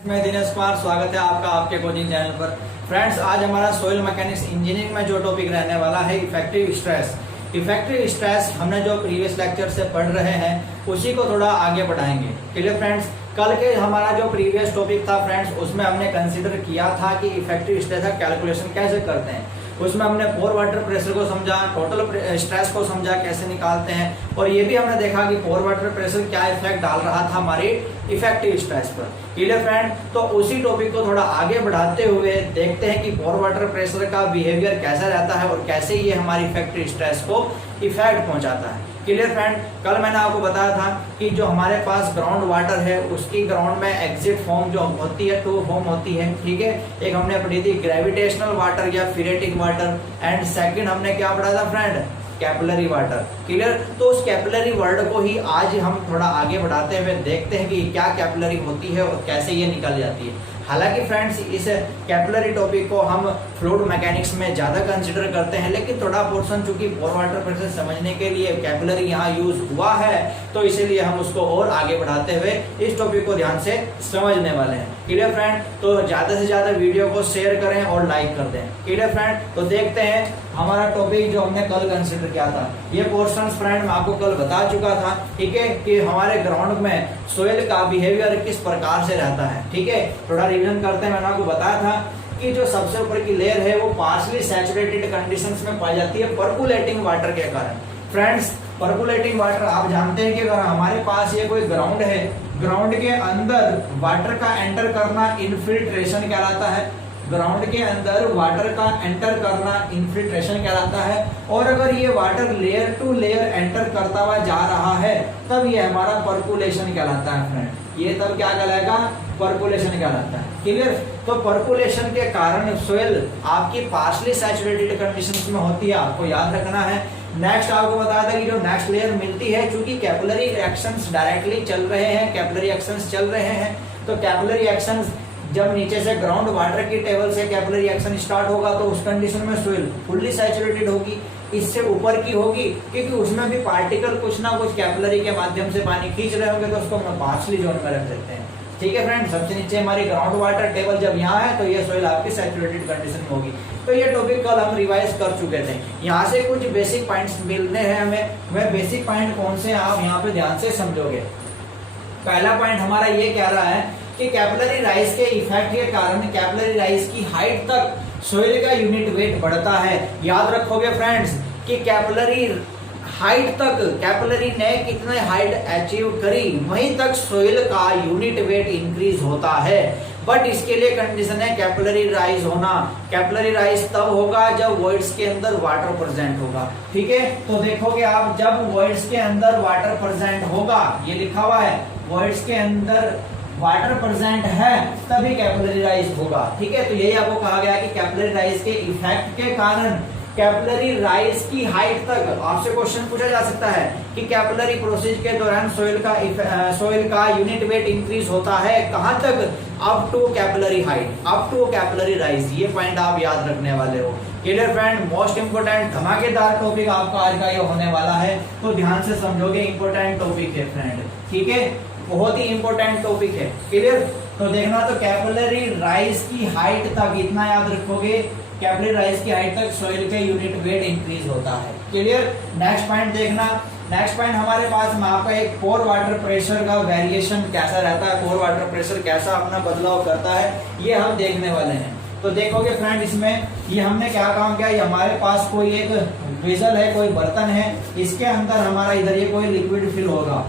मैं दिनेश कुमार, स्वागत है आपका आपके कोचिंग चैनल पर। फ्रेंड्स, आज हमारा सोइल मैकेनिक्स इंजीनियरिंग में जो टॉपिक रहने वाला है इफेक्टिव स्ट्रेस। इफेक्टिव स्ट्रेस हमने जो प्रीवियस लेक्चर से पढ़ रहे हैं उसी को थोड़ा आगे बढ़ाएंगे। क्लियर फ्रेंड्स, कल के हमारा जो प्रीवियस टॉपिक था फ्रेंड्स, उसमें हमने कंसीडर किया था कि इफेक्टिव स्ट्रेस का कैलकुलेशन कैसे करते हैं। उसमें हमने पोर वाटर प्रेशर को समझा, टोटल स्ट्रेस को समझा कैसे निकालते हैं, और ये भी हमने देखा कि पोर वाटर प्रेशर क्या इफेक्ट डाल रहा था हमारी इफेक्टिव स्ट्रेस पर। क्लियर फ्रेंड, तो उसी टॉपिक को थोड़ा आगे बढ़ाते हुए देखते हैं कि पोर वाटर प्रेशर का बिहेवियर कैसा रहता है और कैसे ये हमारी इफेक्टिव स्ट्रेस को इफेक्ट पहुंचाता है। क्लियर फ्रेंड, कल मैंने आपको बताया था कि जो हमारे पास ग्राउंड वाटर है उसकी ग्राउंड में एग्जिट फॉर्म जो होती है, टू फॉर्म होती है। ठीक है, एक हमने पढ़ी थी ग्रेविटेशनल वाटर या फिरेटिक वाटर, एंड सेकंड हमने क्या पढ़ा था फ्रेंड, कैपिलरी वाटर। क्लियर, तो उस कैपिलरी वर्ड को ही आज हम थोड़ा आगे बढ़ाते हुए देखते हैं कि क्या कैपिलरी होती है और कैसे ये निकल जाती है। हालांकि फ्रेंड्स, इस कैपिलरी टॉपिक को हम फ्लूइड मैकेनिक्स में ज्यादा कंसीडर करते हैं, लेकिन थोड़ा पोर्शन चूंकि पोर वाटर प्रेशर समझने के लिए कैपिलरी यहाँ यूज हुआ है, तो इसीलिए हम उसको और आगे बढ़ाते हुए इस टॉपिक को ध्यान से समझने वाले हैं। क्लियर फ्रेंड, तो ज्यादा से ज्यादा वीडियो को शेयर करें और लाइक कर दें। क्लियर फ्रेंड, तो देखते हैं हमारा टॉपिक जो हमने कल कंसीडर किया था। ये पोर्शंस फ्रेंड मैं आपको कल बता चुका था, ठीक है, कि हमारे ग्राउंड में सोइल का बिहेवियर किस प्रकार से रहता है। ठीक है, थोड़ा रिवीजन करते हैं। मैंने आपको बताया था कि जो सबसे ऊपर की लेयर है वो पार्शली सैचुरेटेड कंडीशंस में पाई जाती है पर्कुलेटिंग वाटर के कारण। फ्रेंड्स, पर्कुलेटिंग वाटर आप जानते हैं कि अगर हमारे पास ये कोई ग्राउंड है, ग्राउंड के अंदर वाटर का एंटर करना इनफिल्ट्रेशन कहलाता है। ग्राउंड के अंदर वाटर का एंटर करना इनफिल्ट्रेशन कहलाता है, और अगर ये water layer to layer enter करता हुआ जा रहा है तब ये हमारा पर्कुलेशन कहलाता है फ्रेंड। ये तब क्या कहलाएगा, पर्कुलेशन कहलाता है। क्लियर, तो पर्कुलेशन के कारण सोइल आपकी पार्शली सैचुरेटेड कंडीशंस में होती है, आपको याद रखना है। नेक्स्ट आपको बताया था कि जो नेक्स्ट लेयर मिलती है, चूंकि कैपिलरी रिएक्शंस डायरेक्टली चल रहे हैं, कैपिलरी एक्शंस चल रहे हैं, तो कैपिलरी एक्शंस जब नीचे से ग्राउंड वाटर की टेबल से कैपिलरी एक्शन स्टार्ट होगा तो उस कंडीशन में सोइल फुल्ली सैचुरेटेड होगी। इससे ऊपर की होगी क्योंकि उसमें भी पार्टिकल कुछ ना कुछ कैपिलरी के माध्यम से पानी खींच रहे होंगे, तो उसको हम पार्शली जोन में रख देते हैं। ठीक है फ्रेंड, सबसे नीचे हमारी ग्राउंड वाटर टेबल जब यहाँ है तो ये सोइल आपकी सैचुरेटेड कंडीशन में होगी। तो ये टॉपिक कल हम रिवाइज कर चुके थे। यहाँ से कुछ बेसिक पॉइंट्स मिलने हैं हमें। वह बेसिक पॉइंट कौन से आप यहाँ पे ध्यान से समझोगे। पहला पॉइंट हमारा ये कह रहा है कि कैपिलरी राइज के इफेक्ट के कारण कैपिलरी राइज की हाइट तक सोइल का यूनिट वेट बढ़ता है। याद रखोगे फ्रेंड्स कि कैपिलरी हाइट तक कैपिलरी ने कितने हाइट अचीव करी, वहीं तक सोइल का यूनिट वेट इंक्रीज होता है। बट इसके लिए कंडीशन है कैपिलरी राइज होना। कैपिलरी राइज तब होगा जब वॉइड्स के अंदर वाटर प्रेजेंट होगा। ठीक है, तो देखोगे आप, जब वॉइड्स के अंदर वाटर प्रेजेंट होगा, ये लिखा हुआ है, वॉइड्स के अंदर वाटर प्रेजेंट है तभी कैपिलरी राइज होगा। ठीक है, तो यही आपको कहा गया कि कैपिलरी राइज के इफेक्ट के कारण कैपिलरी राइज की हाइट तक, आपसे क्वेश्चन पूछा जा सकता है कि कैपिलरी प्रोसेस के दौरान सोइल का यूनिट वेट इंक्रीज होता है कहां तक, up to capillary height, up to capillary rise. ये पॉइंट आप याद रखने वाले हो। क्लियर फ्रेंड, मोस्ट इंपोर्टेंट धमाकेदार टॉपिक आपका आज का ये होने वाला है, तो ध्यान से समझोगे। इंपोर्टेंट टॉपिक है फ्रेंड, ठीक है, बहुत ही इंपोर्टेंट टॉपिक है। क्लियर, तो देखना, तो कैपिलरी राइज की हाइट तक, इतना याद रखोगे, कैपिलरी राइज की हाइट तक सोइल के यूनिट वेट इंक्रीज होता है। क्लियर, नेक्स्ट पॉइंट देखना। नेक्स्ट पॉइंट हमारे पास में आपका एक पोर वाटर प्रेशर का वेरिएशन कैसा रहता है, पोर वाटर प्रेशर कैसा अपना बदलाव करता है, ये हम देखने वाले हैं। तो देखोगे फ्रेंड, इसमें ये हमने क्या काम किया, ये हमारे पास कोई एक वेसल है, कोई बर्तन है, इसके अंदर हमारा इधर ये कोई लिक्विड फिल होगा,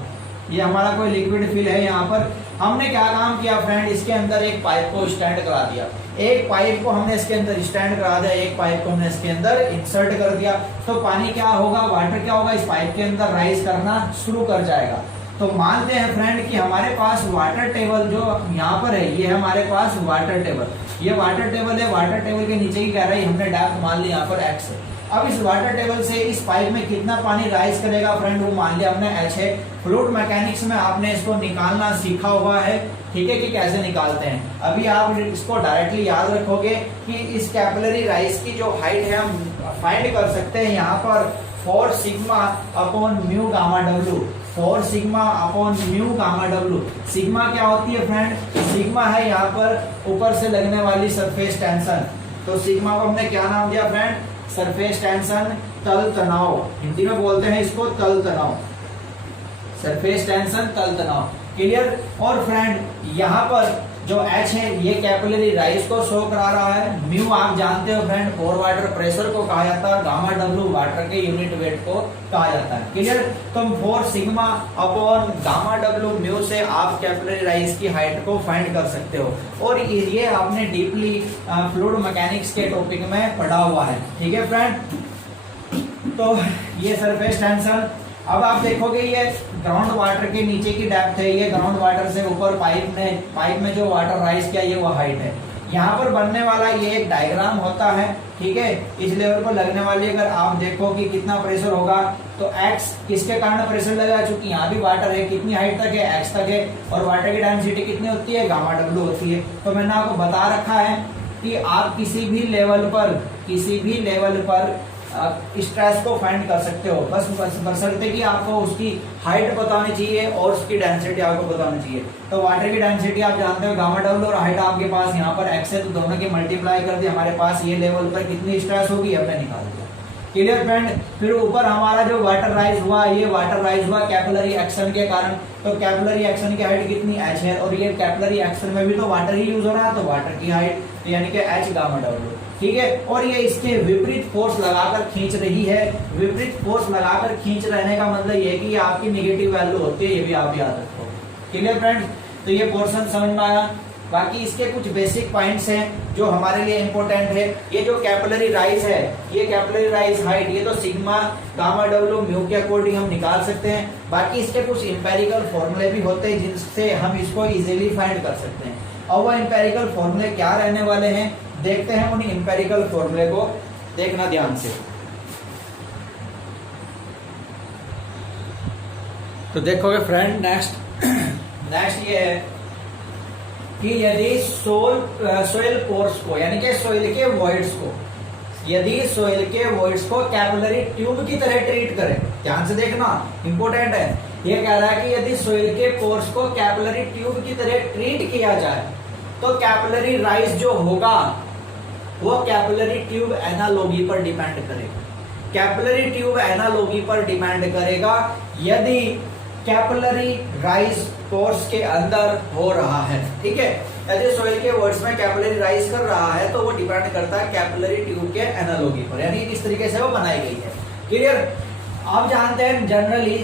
ये हमारा कोई लिक्विड फिल है। यहाँ पर हमने क्या काम किया फ्रेंड, इसके अंदर एक पाइप को स्टैंड करा दिया, एक पाइप को हमने इसके अंदर स्टैंड करा दिया, एक पाइप को हमने इसके अंदर इंसर्ट कर दिया। तो पानी क्या होगा, वाटर क्या होगा, इस पाइप के अंदर राइज करना शुरू कर जाएगा। तो मानते हैं फ्रेंड कि हमारे पास वाटर टेबल जो यहाँ पर है, ये हमारे पास वाटर टेबल, ये वाटर टेबल है। वाटर टेबल के नीचे की कह रही हमने डेप्थ मान ली यहाँ पर x है। अब इस वाटर टेबल से इस पाइप में कितना पानी राइज करेगा फ्रेंड, वो मान लिया हमने h है। फ्लूइड मैकेनिक्स में आपने इसको निकालना सीखा हुआ है, ठीक है, कि कैसे निकालते हैं। अभी आप इसको डायरेक्टली याद रखोगे कि इस कैपिलरी राइज की जो हाइट है हम फाइंड कर सकते हैं यहाँ पर 4 sigma upon mu gamma W, 4 sigma upon mu gamma W. Sigma क्या होती है फ्रेंड? सिग्मा है यहाँ पर ऊपर से लगने वाली सरफेस टेंशन। तो सिग्मा को हमने क्या नाम दिया फ्रेंड? सरफेस टेंशन, तल तनाव, हिंदी में बोलते हैं इसको तल तनाव, सरफेस टेंशन तल तनाव। क्लियर? और फ्रेंड यहाँ पर जो H है ये कैपिलरी राइज को शो करा रहा है। म्यू आप जानते हो फ्रेंड पोर वाटर प्रेशर को कहा जाता है, गामा डब्ल्यू वाटर के यूनिट वेट को कहा जाता है। क्लियर? तो 4 sigma upon gamma W mu से आप कैपिलरी राइज की हाइट को फाइंड कर सकते हो। और ये आपने डीपली फ्लूइड मैकेनिक्स के टॉपिक में पढ़ा हुआ है। ठीक है फ्रेंड? तो ये सरफेस टेंशन। अब आप देखोगे ये ग्राउंड वाटर के नीचे की डेप्थ है, ये ग्राउंड वाटर से ऊपर पाइप में जो वाटर राइज किया ये वो हाइट है। यहाँ पर बनने वाला ये एक डायग्राम होता है। ठीक है? इस लेवल पर लगने वाली अगर आप देखो कि कितना प्रेशर होगा तो x किसके कारण प्रेशर लगा, चूंकि यहाँ भी वाटर है, कितनी हाइट तक है? x तक है। और वाटर की डेंसिटी कितनी होती है? गामा डब्ल्यू होती है। तो मैंने आपको बता रखा है कि आप किसी भी लेवल पर स्ट्रेस को फाइंड कर सकते हो, बस बशर्ते कि आपको उसकी हाइट पता होनी चाहिए और उसकी डेंसिटी आपको पता होनी चाहिए। तो वाटर की डेंसिटी आप जानते हो गामा डब्ल्यू, और हाइट आपके पास यहाँ पर x है, तो दोनों की मल्टीप्लाई कर दी, हमारे पास ये लेवल पर कितनी स्ट्रेस होगी हमने निकाल दिया। Clear friend? फिर ऊपर हमारा जो वाटर राइज हुआ, ये वाटर राइज हुआ कैपिलरी एक्शन के कारण। तो कैपिलरी एक्शन की हाइट कितनी? h है, और ये कैपिलरी एक्शन में भी तो वाटर ही यूज हो रहा है, तो वाटर की हाइट यानी कि h गामा डब्ल्यू। ठीक है? और ये इसके विपरीत फोर्स लगाकर खींच रही है। विपरीत फोर्स लगाकर खींच रहने का मतलब ये कि आपकी नेगेटिव वैल्यू होती है, ये भी आप याद रखो। Clear friends? तो ये पोर्शन समझ में आया। बाकी इसके कुछ बेसिक पॉइंट्स हैं जो हमारे लिए इंपॉर्टेंट है। ये जो कैपिलरी राइज है, ये कैपिलरी राइज हाइट, ये तो सिग्मा गामा डब्ल्यू म्यू के अकॉर्डिंग हम निकाल सकते हैं। बाकी इसके कुछ इंपेरिकल फॉर्मूले भी होते हैं जिनसे हम इसको इजीली फाइंड कर सकते हैं। और वो इंपेरिकल फॉर्मूले क्या रहने वाले हैं, देखते हैं उन इंपेरिकल फॉर्मूले को, देखना ध्यान से। तो देखोगे फ्रेंड नेक्स्ट ये है कि यदि सोइल पोर्स को यानी कि सोइल के वॉइड्स को, यदि सोइल के वॉइड्स को कैपिलरी ट्यूब की तरह ट्रीट करें, ध्यान से देखना इंपॉर्टेंट है। ये कह रहा है कि यदि सोइल के पोर्स को कैपिलरी ट्यूब की तरह ट्रीट किया जाए तो कैपिलरी राइज जो होगा वो कैपिलरी ट्यूब एनालॉजी पर डिपेंड करेगा। कैपिलरी ट्यूब एनालॉजी पर डिपेंड करेगा यदि कैपिलरी राइज पोर्स के अंदर हो रहा है। ठीक है? यदि सोइल के वर्ड्स में कैपिलरी राइज कर रहा है तो वो डिपेंड करता है कैपिलरी ट्यूब के एनालॉजी पर, यानी इस तरीके से वो बनाई गई है। क्लियर? आप जानते हैं जनरली,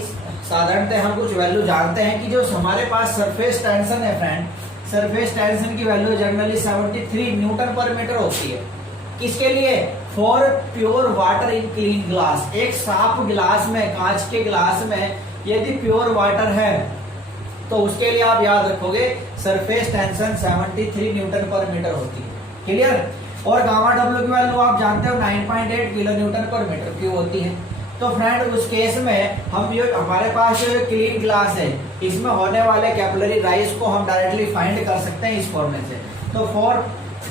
साधारणतः हम कुछ वैल्यू जानते हैं कि जो हमारे पास सरफेस टेंशन है फ्रेंड, सरफेस टेंशन की वैल्यू जनरली 73 न्यूटन पर मीटर होती है। किसके लिए? For pure water in clean glass. एक साफ गिलास में, कांच के गिलास में यदि प्योर वाटर है तो उसके लिए आप याद रखोगे सरफेस टेंशन 73 न्यूटन पर मीटर होती है। क्लियर? और गामा डब्ल्यू की वैल्यू आप जानते हो 9.8 किलो न्यूटन पर मीटर क्यूब होती है। तो फ्रेंड उस केस में हम जो हमारे पास जो क्लीन ग्लास है इसमें होने वाले कैपिलरी राइज को हम डायरेक्टली फाइंड कर सकते हैं इस फॉर्मूले से। तो for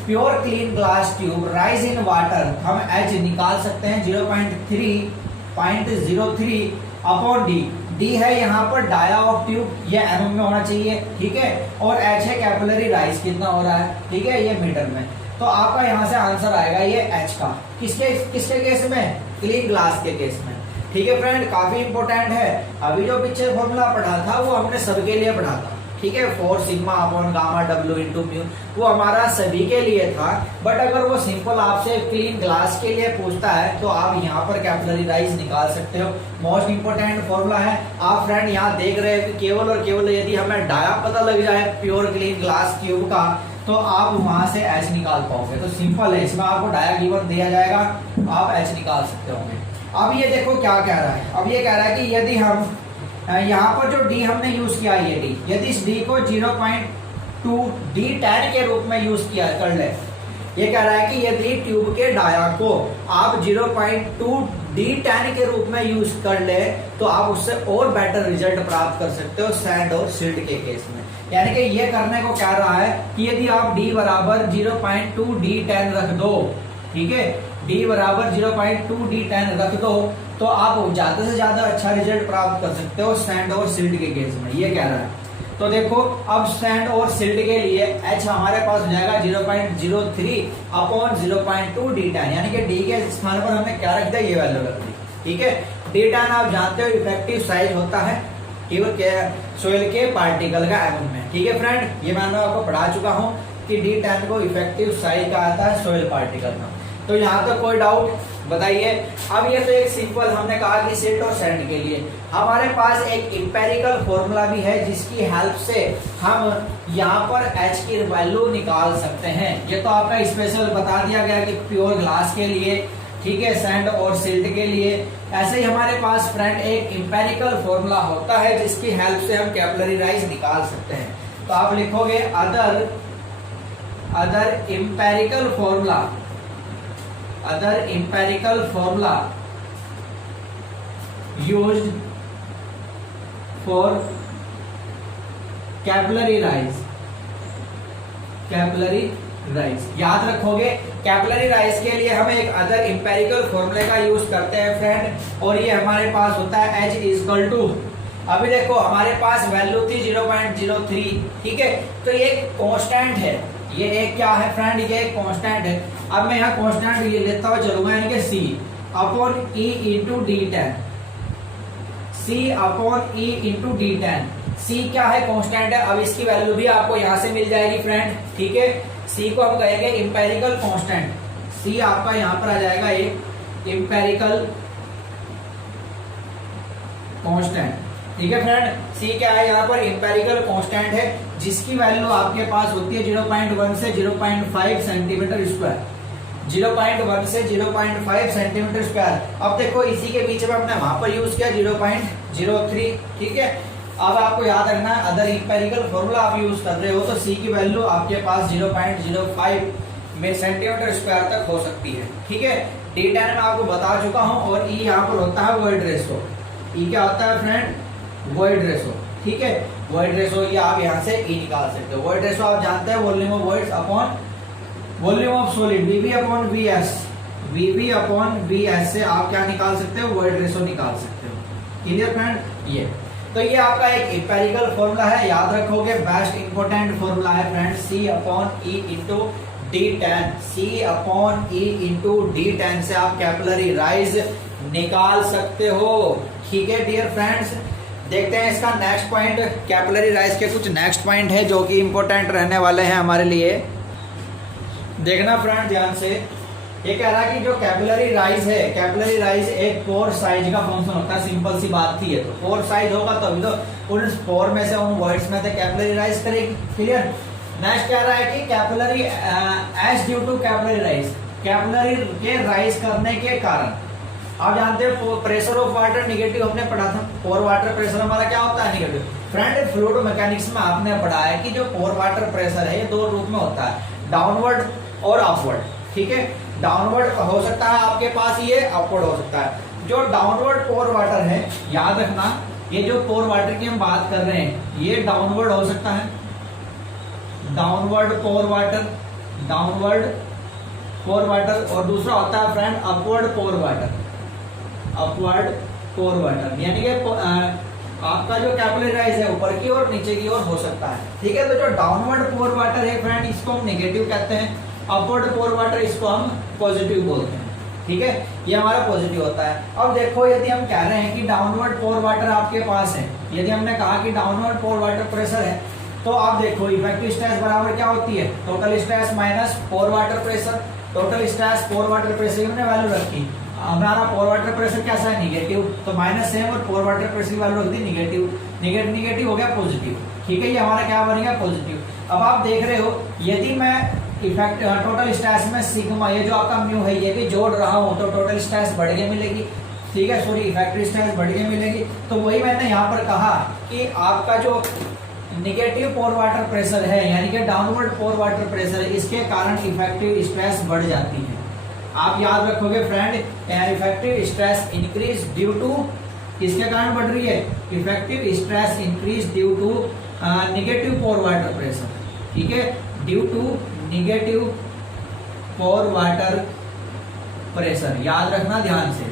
pure clean glass tube rise in water हम H निकाल सकते हैं 0.03 अपॉन डी। डी है यहाँ पर डाया ऑफ ट्यूब, ये mm में होना चाहिए। ठीक है? और H है कैपिलरी राइज कितना हो रहा है, ठीक है, ये मीटर में। तो आपका यहाँ से आंसर आएगा ये H का। किसके केस में? क्लीन ग्लास के केस में। ठीक है फ्रेंड? काफी इंपॉर्टेंट है। अभी जो पीछे फॉर्मूला पढ़ा था वो हमने सबके लिए पढ़ा था। ठीक है? 4 sigma upon gamma W into mu, वो हमारा सभी के लिए था। बट अगर वो सिंपल आपसे क्लीन ग्लास के लिए पूछता है तो आप यहाँ पर कैपिलरी राइज निकाल सकते हो। मोस्ट इंपोर्टेंट फॉर्मूला है। आप फ्रेंड यहाँ देख रहे हैं केवल और केवल यदि हमें डाया पता लग जाए प्योर क्लीन ग्लास ट्यूब का तो आप वहां से H निकाल पाओगे। तो सिंपल है, इसमें आपको डाया गिवन दिया जाएगा, आप H निकाल सकते होंगे। अब ये देखो क्या कह रहा है। अब ये कह रहा है कि यदि हम यहाँ पर जो D हमने यूज किया, ये D, यदि इस D को 0.2 D10 के रूप में यूज किया कर ले, ये कह रहा है कि यदि ट्यूब के डाया को आप 0.2 D10 के रूप में यूज कर ले तो आप उससे और बेटर रिजल्ट प्राप्त कर सकते हो सैंड और सिल्ट के केस में। यानी कि ये करने को कह रहा है कि यदि आप D बराबर 0.2 D10 रख दो, ठीक है, D बराबर 0.2 D10 रख दो तो आप ज्यादा से ज्यादा अच्छा रिजल्ट प्राप्त कर सकते हो सैंड और सिल्ट के केस में, ये कह रहा है। तो देखो अब सैंड और सिल्ट के लिए H हमारे पास हो जाएगा 0.03 अपॉन 0.2 D10, यानी कि D के स्थान पर हमने क्या रख दिया, ये वैल्यू रख दी। ठीक है, D10 आप जानते हो इफेक्टिव साइज होता है सोइल के पार्टिकल का एमएम में। ठीक है फ्रेंड, ये मैंने आपको पढ़ा चुका हूँ कि D10 को इफेक्टिव साइज का आता है सोइल पार्टिकल का। तो यहाँ तक कोई डाउट बताइए। अब ये तो एक सिंपल हमने कहा कि सिल्ट और सैंड के लिए। हमारे पास एक इंपेरिकल फॉर्मूला भी है जिसकी हेल्प से हम यहाँ पर H की वैल्यू निकाल सकते हैं। ये तो आपका स्पेशल बता दिया गया कि प्योर ग्लास के लिए, ठीक है, सैंड और सिल्ट के लिए। ऐसे ही हमारे पास फ्रेंड एक इंपेरिकल फॉर्मूला होता है जिसकी हेल्प से हम कैपिलरी राइज निकाल सकते हैं। तो आप लिखोगे other empirical formula used for capillary rise. याद रखोगे, कैपिलरी राइज के लिए हम एक अदर इंपेरिकल फॉर्मूले का यूज करते हैं फ्रेंड, और ये हमारे पास होता है H इक्वल टू, अभी देखो हमारे पास वैल्यू थी 0.03, ठीक है, तो ये कांस्टेंट है, ये एक क्या है फ्रेंड, ये एक कांस्टेंट है। अब मैं यहाँ कांस्टेंट ये लेता हुआ चलूंगा, यानी कि C upon E into D10, C upon E into D10। C क्या है, कांस्टेंट है। अब इसकी वैल्यू भी आपको यहाँ से मिल जाएगी फ्रेंड, ठीक है। C को हम कहेंगे इंपेरिकल कांस्टेंट, C आपका यहाँ पर आ जाएगा एक इंपेरिकल कांस्टेंट, ठीक है फ्रेंड। C क्या है, यहाँ पर इंपेरिकल कांस्टेंट है जिसकी वैल्यू आपके पास होती है 0.1 से 0.5 सेंटीमीटर स्क्वायर, 0.1 से 0.5 सेंटीमीटर स्क्वायर। अब देखो इसी के बीच में हमने वहां पर यूज किया 0.03, ठीक है। अब आपको याद रखना है अदर इंपेरिकल फॉर्मूला आप यूज कर रहे हो तो C की वैल्यू आपके पास 0.05 में सेंटीमीटर स्क्वायर तक हो सकती है, ठीक है। D10 में आपको बता चुका हूं, और E यहाँ पर होता है वॉइड रेशो। E क्या होता है फ्रेंड, वॉइड रेशो, ठीक है। वॉइड रेशो ये आप यहाँ से E निकाल सकते हो। वॉइड रेशो आप जानते हैं volume of voids upon volume of solid, VV upon VS, VV upon VS से आप क्या निकाल सकते हो, वॉइड रेशो निकाल सकते हो। क्लियर फ्रेंड, ये तो ये आपका एक इंपेरिकल फॉर्मूला है, याद रखोगे। बेस्ट इंपोर्टेंट फॉर्मूला है friend, C upon E into D10, C upon E into D10 से आप कैपिलरी राइज निकाल सकते हो, ठीक है डियर फ्रेंड्स। देखते हैं इसका नेक्स्ट पॉइंट, कैपिलरी राइज के कुछ नेक्स्ट पॉइंट है जो कि इंपॉर्टेंट रहने वाले हैं हमारे लिए। देखना फ्रेंड ध्यान से, ये कह रहा है कि जो कैपिलरी राइज है, कैपिलरी राइज एक पोर साइज का फंक्शन होता है, सिंपल सी बात थी ये। तो पोर साइज होगा तो अभी तो उन पोर में से उन वर्ड्स में से कैपिलरी राइज करेगी, क्लियर। नेक्स्ट कह रहा है कि capillary edge due to capillary rise, capillary के राइज करने के कारण। आप जानते हो प्रेशर ऑफ वाटर निगेटिव हमने पढ़ा था, पोर वाटर प्रेशर हमारा क्या होता है, निगेटिव। फ्रेंड फ्लूइड मैकेनिक्स में आपने पढ़ा है कि जो पोर वाटर प्रेशर है ये दो रूप में होता है, डाउनवर्ड और अपवर्ड, ठीक है। डाउनवर्ड हो सकता है आपके पास, ये अपवर्ड हो सकता है। जो डाउनवर्ड पोर वाटर है, याद रखना ये जो पोर वाटर की हम बात कर रहे हैं ये डाउनवर्ड हो सकता है, डाउनवर्ड पोर वाटर, डाउनवर्ड पोर वाटर। और दूसरा होता है फ्रेंड अपवर्ड पोर वाटर, अपवर्ड पोर वाटर, यानी कि आपका जो कैपिलरी राइज है ऊपर की ओर नीचे की ओर हो सकता है, ठीक है। तो जो डाउनवर्ड पोर वाटर है फ्रेंड इसको हम नेगेटिव कहते हैं, अपवर्ड पोर वाटर इसको हम पॉजिटिव बोलते हैं, ठीक है। ये हमारा पॉजिटिव होता है। अब देखो यदि हम कह रहे हैं कि डाउनवर्ड पोर वाटर आपके पास है, यदि हमने कहा कि डाउनवर्ड पोर वाटर प्रेशर है, तो आप देखो इफेक्टिव स्ट्रेस बराबर क्या होती है, total stress minus pore water pressure. Total stress pore water pressure की हमने वैल्यू रखी, हमारा पोर वाटर प्रेशर कैसा है, निगेटिव, तो माइनस है, और पोर वाटर प्रेशर की वैल्यू रख दी निगेटिव, निगेटिव हो गया पॉजिटिव, ठीक है। ये हमारा क्या बनेगा, पॉजिटिव। अब आप देख रहे हो यदि मैं इफेक्ट टोटल स्ट्रेस में सिग्मा, ये जो आपका म्यू है ये भी जोड़ रहा हूं तो टोटल स्ट्रेस बढ़ के मिलेगी, ठीक है, सॉरी इफेक्टिव स्ट्रेस बढ़ के मिलेगी। तो वही मैंने यहाँ पर कहा कि आपका जो निगेटिव पोर वाटर प्रेशर है यानी कि डाउनवर्ड पोर वाटर प्रेशर है, इसके कारण इफेक्टिव स्ट्रेस बढ़ जाती है। आप याद रखोगे friend, effective stress increase due to, किसके कारण बढ़ रही है, effective stress increase due to negative pore water pressure, ठीक है, due to negative pore water pressure, याद रखना ध्यान से,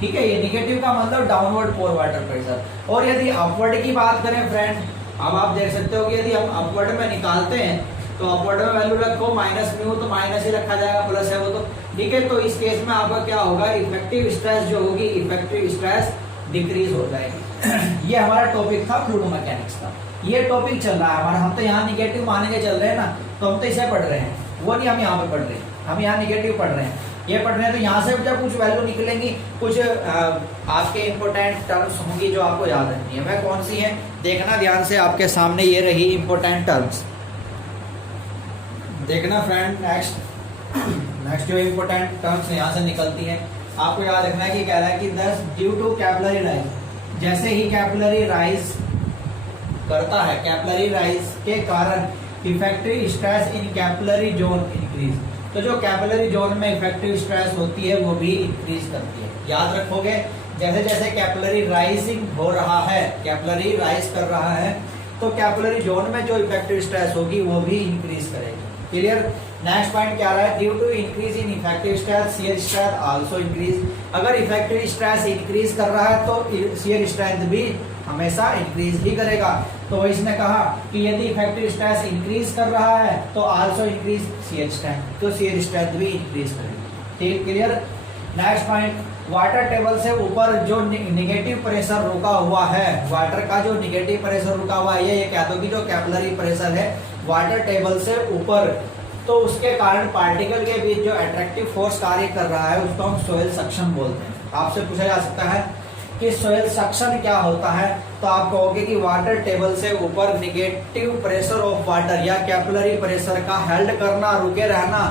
ठीक है। ये निगेटिव का मतलब डाउनवर्ड पोर वाटर प्रेशर। और यदि अपवर्ड की बात करें फ्रेंड, अब आप देख सकते हो कि यदि हम अपवर्ड में निकालते हैं तो अपवर्ड में वैल्यू रखो माइनस म्यू, तो माइनस ही रखा जाएगा, प्लस है वो तो, ठीक है। तो इस केस में आपका क्या होगा, इफेक्टिव स्ट्रेस जो होगी, इफेक्टिव स्ट्रेस डिक्रीज हो जाएगी। ये हमारा टॉपिक था फ्लूइड मैकेनिक्स का, ये टॉपिक चल रहा है हमारा। हम तो यहाँ निगेटिव माने के चल रहे हैं ना, तो हम तो इसे पढ़ रहे हैं, वो नहीं हम यहाँ पे पढ़ रहे हैं, हम यहाँ निगेटिव पढ़ रहे हैं, ये पढ़ रहे हैं। तो यहाँ से जब कुछ वैल्यू निकलेंगी, कुछ आपके इंपोर्टेंट टर्म्स होंगी जो आपको याद रखनी है। वह कौन सी है, देखना ध्यान से, आपके सामने ये रही इंपोर्टेंट टर्म्स, देखना फ्रेंड। नेक्स्ट जो इंपोर्टेंट टर्म्स यहाँ से निकलती है, आपको याद रखना है कि कह रहा है कि दस ड्यू टू कैपिलरी राइज, जैसे ही कैपिलरी राइज करता है, कैपिलरी राइज के कारण effective stress in capillary zone increase. तो जो कैपिलरी जोन में इफेक्टिव स्ट्रेस होती है वो भी इंक्रीज करती है। याद रखोगे, जैसे जैसे कैपिलरी राइजिंग हो रहा है, कैपिलरी राइज कर रहा है, तो कैपिलरी जोन में जो इफेक्टिव स्ट्रेस होगी वो भी इंक्रीज करेगी। क्लियर। नेक्स्ट पॉइंट क्या रहा है, due to increase in effective stress shear strength also increase. अगर इफेक्टिव स्ट्रेस इंक्रीज कर रहा है तो शियर स्ट्रेंथ भी हमेशा इंक्रीज ही करेगा। तो इसने कहा कि यदि इफेक्टिव स्ट्रेस इंक्रीज कर रहा है तो आल्सो इंक्रीज शियर स्ट्रेंथ, तो शियर स्ट्रेंथ भी इंक्रीज करेगी। ठीक, clear. Next point, water table से ऊपर जो निगेटिव प्रेशर रुका हुआ है, वाटर का जो निगेटिव प्रेशर रुका हुआ है, ये कह दो कि जो कैपिलरी प्रेशर है वाटर टेबल से ऊपर, तो उसके कारण पार्टिकल के बीच जो अट्रैक्टिव फोर्स कार्य कर रहा है उसको हम सोइल सक्शन बोलते हैं। आपसे पूछा जा सकता है कि सोइल सक्शन क्या होता है, तो आप कहोगे कि वाटर टेबल से ऊपर निगेटिव प्रेशर ऑफ वाटर या कैपिलरी प्रेशर का हेल्ड करना, रुके रहना,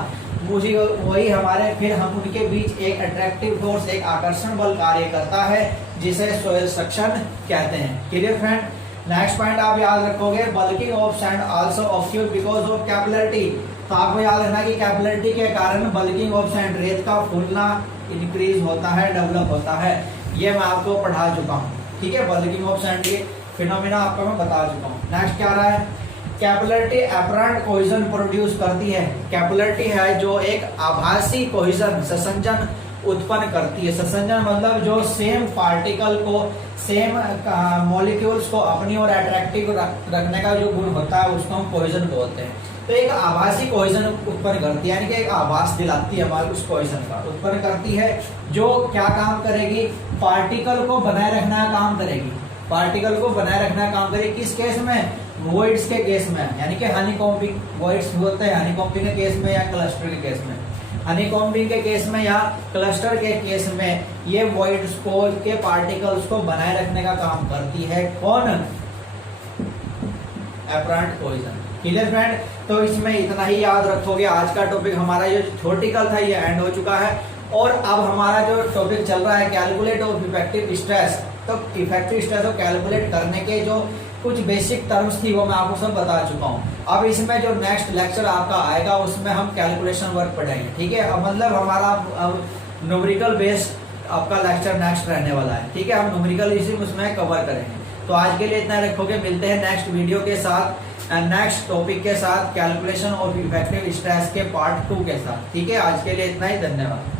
वही हमारे फिर हम उनके बीच एक अट्रैक्टिव फोर्स, एक आकर्षण बल कार्य करता है, जिसे सोइल सक्शन कहते हैं। Clear friend. नेक्स्ट पॉइंट आप याद रखोगे, bulking of sand also occurred because of capillarity. तो आपको याद रखना कि कैपिलरिटी के कारण बल्किंग ऑफ सैंड, रेत का फूलना इंक्रीज होता है, डेवलप होता है। ये मैं आपको पढ़ा चुका हूँ, ठीक है। बल्किंग ऑफ सैंड ये फिनोमिना आपको मैं बता चुका हूँ। नेक्स्ट क्या रहा है, कैपिलरिटी अपरेंट कोहेजन प्रोड्यूस करती है। कैपिलरिटी है जो एक आभासी कोहेजन, संसंजन उत्पन्न करती है। संसंजन मतलब जो सेम पार्टिकल को, सेम मॉलिक्यूल्स को अपनी ओर अट्रैक्टिव रखने का जो गुण होता है उसको हम कोहेजन बोलते हैं। तो एक आभासी कोहेजन उत्पन्न करती है, यानी कि एक आभास दिलाती है हमारे उस कोहेजन का, उत्पन्न करती है, जो क्या काम करेगी, पार्टिकल को बनाए रखने का काम करेगी। पार्टिकल को बनाए रखने का काम करेगी किस केस में, वॉइड्स के केस में, यानी कि हनीकॉम्बिंग वॉइड्स होते हैं, हनीकॉम्बिंग के केस में या क्लस्टर के केस में। हनीकॉम्बिंग के केस में या क्लस्टर के केस में ये वॉइड्स को, के पार्टिकल्स को बनाए रखने का काम करती है कौन, अपरेंट कोहेजन। Clear friend. तो इसमें इतना ही याद रखोगे। आज का टॉपिक हमारा ये थ्योरेटिकल था, ये एंड हो चुका है। और अब हमारा जो टॉपिक चल रहा है कैलकुलेट ऑफ इफेक्टिव स्ट्रेस, तो इफेक्टिव स्ट्रेस को कैलकुलेट करने के जो कुछ बेसिक टर्म्स थी वो मैं आपको सब बता चुका हूँ। अब इसमें जो नेक्स्ट लेक्चर आपका आएगा उसमें हम कैलकुलेशन वर्क पढ़ेंगे, ठीक है। अब मतलब हमारा अब न्यूमेरिकल बेस्ड आपका लेक्चर नेक्स्ट रहने वाला है, ठीक है। हम न्यूमेरिकल इसी उसमें कवर करेंगे। तो आज के लिए इतना रखोगे, मिलते हैं नेक्स्ट वीडियो के साथ, नेक्स्ट टॉपिक के साथ, कैलकुलेशन ऑफ इफेक्टिव स्ट्रेस के पार्ट 2 के साथ, ठीक है। आज के लिए इतना ही, धन्यवाद।